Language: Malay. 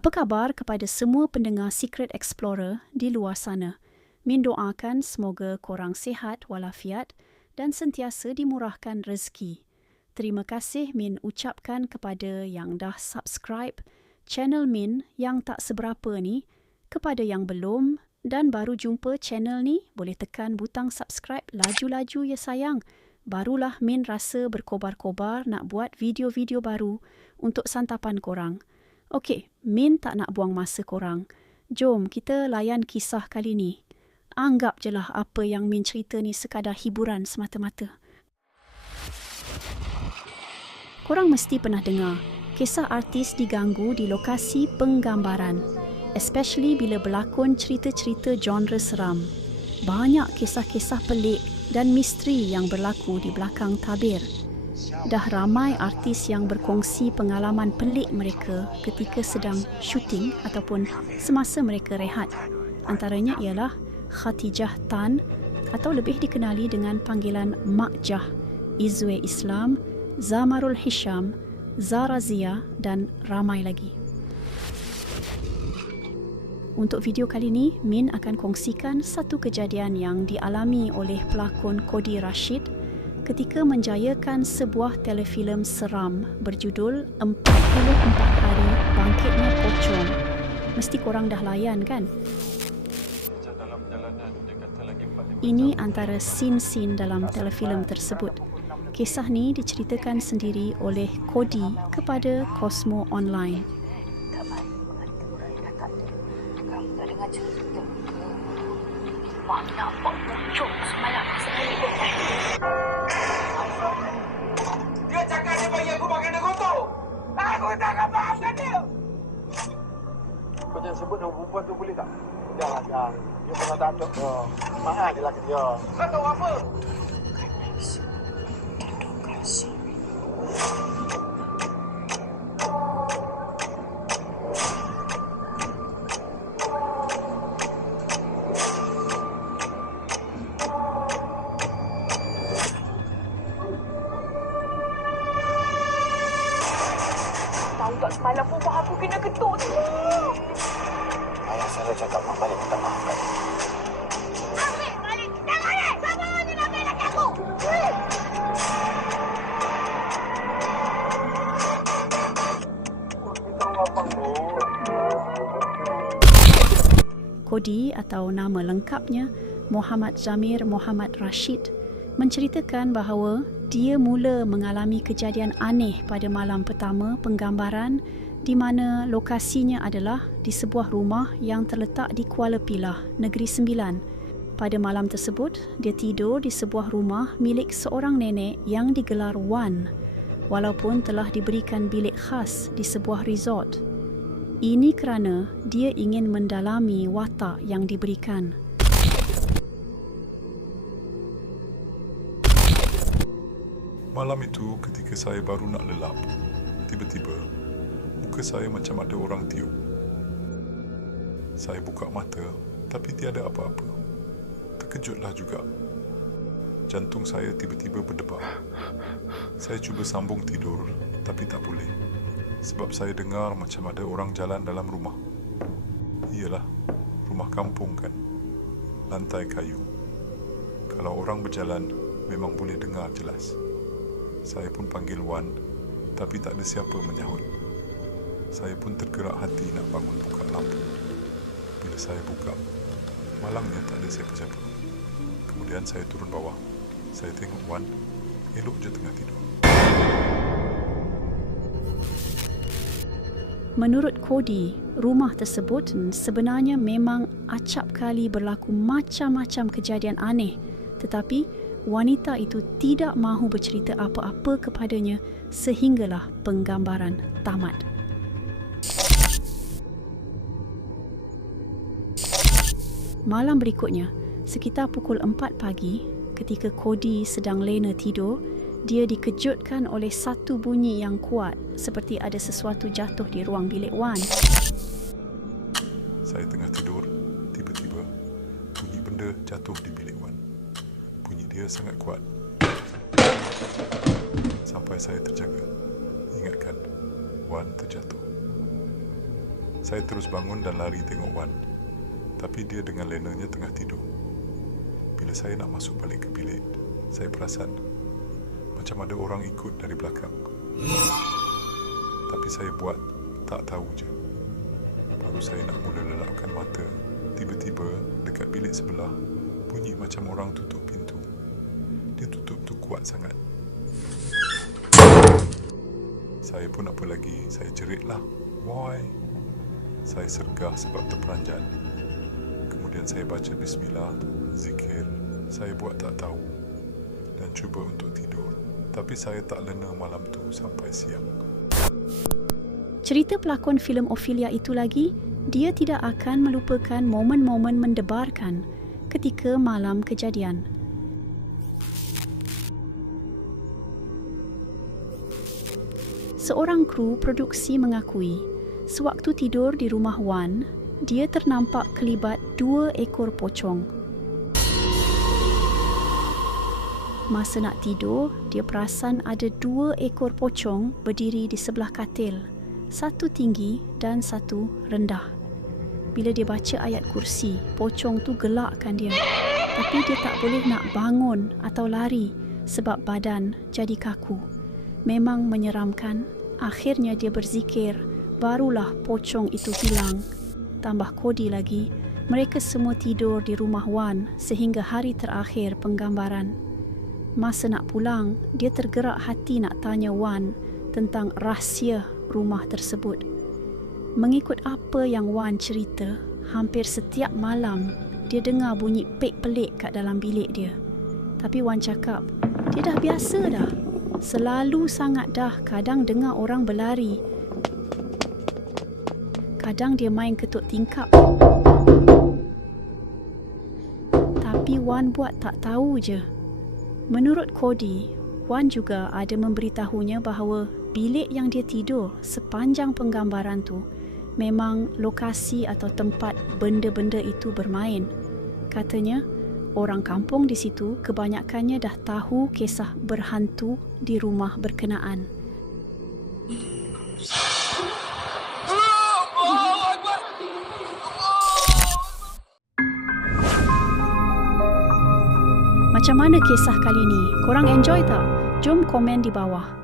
Apa khabar kepada semua pendengar Secret Explorer di luar sana? Min doakan semoga korang sihat walafiat dan sentiasa dimurahkan rezeki. Terima kasih Min ucapkan kepada yang dah subscribe channel Min yang tak seberapa ni. Kepada yang belum dan baru jumpa channel ni, boleh tekan butang subscribe laju-laju ya sayang. Barulah Min rasa berkobar-kobar nak buat video-video baru untuk santapan korang. Okey, Min tak nak buang masa korang. Jom kita layan kisah kali ni. Anggap je lah apa yang Min cerita ni sekadar hiburan semata-mata. Korang mesti pernah dengar kisah artis diganggu di lokasi penggambaran especially bila berlakon cerita-cerita genre seram. Banyak kisah-kisah pelik dan misteri yang berlaku di belakang tabir. Dah ramai artis yang berkongsi pengalaman pelik mereka ketika sedang syuting ataupun semasa mereka rehat. Antaranya ialah Khatijah Tan atau lebih dikenali dengan panggilan Mak Jah, Izwe Islam, Zamarul Hisham, Zara Zia dan ramai lagi. Untuk video kali ini, Min akan kongsikan satu kejadian yang dialami oleh pelakon Kodi Rashid ketika menjayakan sebuah telefilm seram berjudul 44 Hari Bangkitnya Pocong. Mesti korang dah layan kan? Ini antara scene-scene dalam telefilm tersebut. Kisah ni diceritakan sendiri oleh Kodi kepada Cosmo Online. Dia tak. Oh. Mahal je lah kerja. Kau tahu apa? Tahu tak semalam pun aku kena ketuk tu. Ayah selalu cakap mak balik minta Kodi atau nama lengkapnya Muhammad Zamir Muhammad Rashid menceritakan bahawa dia mula mengalami kejadian aneh pada malam pertama penggambaran di mana lokasinya adalah di sebuah rumah yang terletak di Kuala Pilah, Negeri Sembilan. Pada malam tersebut, dia tidur di sebuah rumah milik seorang nenek yang digelar Wan walaupun telah diberikan bilik khas di sebuah resort. Ini kerana dia ingin mendalami watak yang diberikan. Malam itu ketika saya baru nak lelap, tiba-tiba muka saya macam ada orang tiup. Saya buka mata tapi tiada apa-apa. Terkejutlah juga. Jantung saya tiba-tiba berdebar. Saya cuba sambung tidur tapi tak boleh. Sebab saya dengar macam ada orang jalan dalam rumah. Iyalah, rumah kampung kan. Lantai kayu. Kalau orang berjalan, memang boleh dengar jelas. Saya pun panggil Wan, tapi tak ada siapa menyahut. Saya pun tergerak hati nak bangun buka lampu. Bila saya buka, malangnya tak ada siapa-siapa. Kemudian saya turun bawah. Saya tengok Wan, elok je tengah tidur. Menurut Kodi, rumah tersebut sebenarnya memang acap kali berlaku macam-macam kejadian aneh. Tetapi wanita itu tidak mahu bercerita apa-apa kepadanya sehinggalah penggambaran tamat. Malam berikutnya, sekitar pukul 4 pagi, ketika Kodi sedang lena tidur, dia dikejutkan oleh satu bunyi yang kuat seperti ada sesuatu jatuh di ruang bilik Wan. Saya tengah tidur, tiba-tiba bunyi benda jatuh di bilik Wan. Bunyi dia sangat kuat. Sampai saya terjaga. Ingatkan, Wan terjatuh. Saya terus bangun dan lari tengok Wan. Tapi dia dengan lenanya tengah tidur. Bila saya nak masuk balik ke bilik, saya perasan macam ada orang ikut dari belakang. Tapi saya buat tak tahu je. Baru saya nak mula lelapkan mata, tiba-tiba dekat bilik sebelah bunyi macam orang tutup pintu. Dia tutup tu kuat sangat. Saya pun apa lagi, saya jeritlah. Why? Saya sergah sebab terperanjat. Kemudian saya baca bismillah, zikir. Saya buat tak tahu dan cuba untuk tidur. Tapi saya tak lena malam tu sampai siang. Cerita pelakon filem Ophelia itu lagi, dia tidak akan melupakan momen-momen mendebarkan ketika malam kejadian. Seorang kru produksi mengakui, sewaktu tidur di rumah Wan, dia ternampak kelibat dua ekor pocong. Masa nak tidur, dia perasan ada dua ekor pocong berdiri di sebelah katil. Satu tinggi dan satu rendah. Bila dia baca ayat kursi, pocong tu gelakkan dia. Tapi dia tak boleh nak bangun atau lari sebab badan jadi kaku. Memang menyeramkan. Akhirnya dia berzikir, barulah pocong itu hilang. Tambah kodi lagi, mereka semua tidur di rumah Wan sehingga hari terakhir penggambaran. Masa nak pulang, dia tergerak hati nak tanya Wan tentang rahsia rumah tersebut. Mengikut apa yang Wan cerita, hampir setiap malam dia dengar bunyi pek pelik kat dalam bilik dia. Tapi Wan cakap, dia dah biasa dah. Selalu sangat dah kadang dengar orang berlari. Kadang dia main ketuk tingkap. Tapi Wan buat tak tahu je. Menurut Cody, Wan juga ada memberitahunya bahawa bilik yang dia tidur sepanjang penggambaran tu memang lokasi atau tempat benda-benda itu bermain. Katanya, orang kampung di situ kebanyakannya dah tahu kisah berhantu di rumah berkenaan. Macam mana kisah kali ini? Korang enjoy tak? Jom komen di bawah.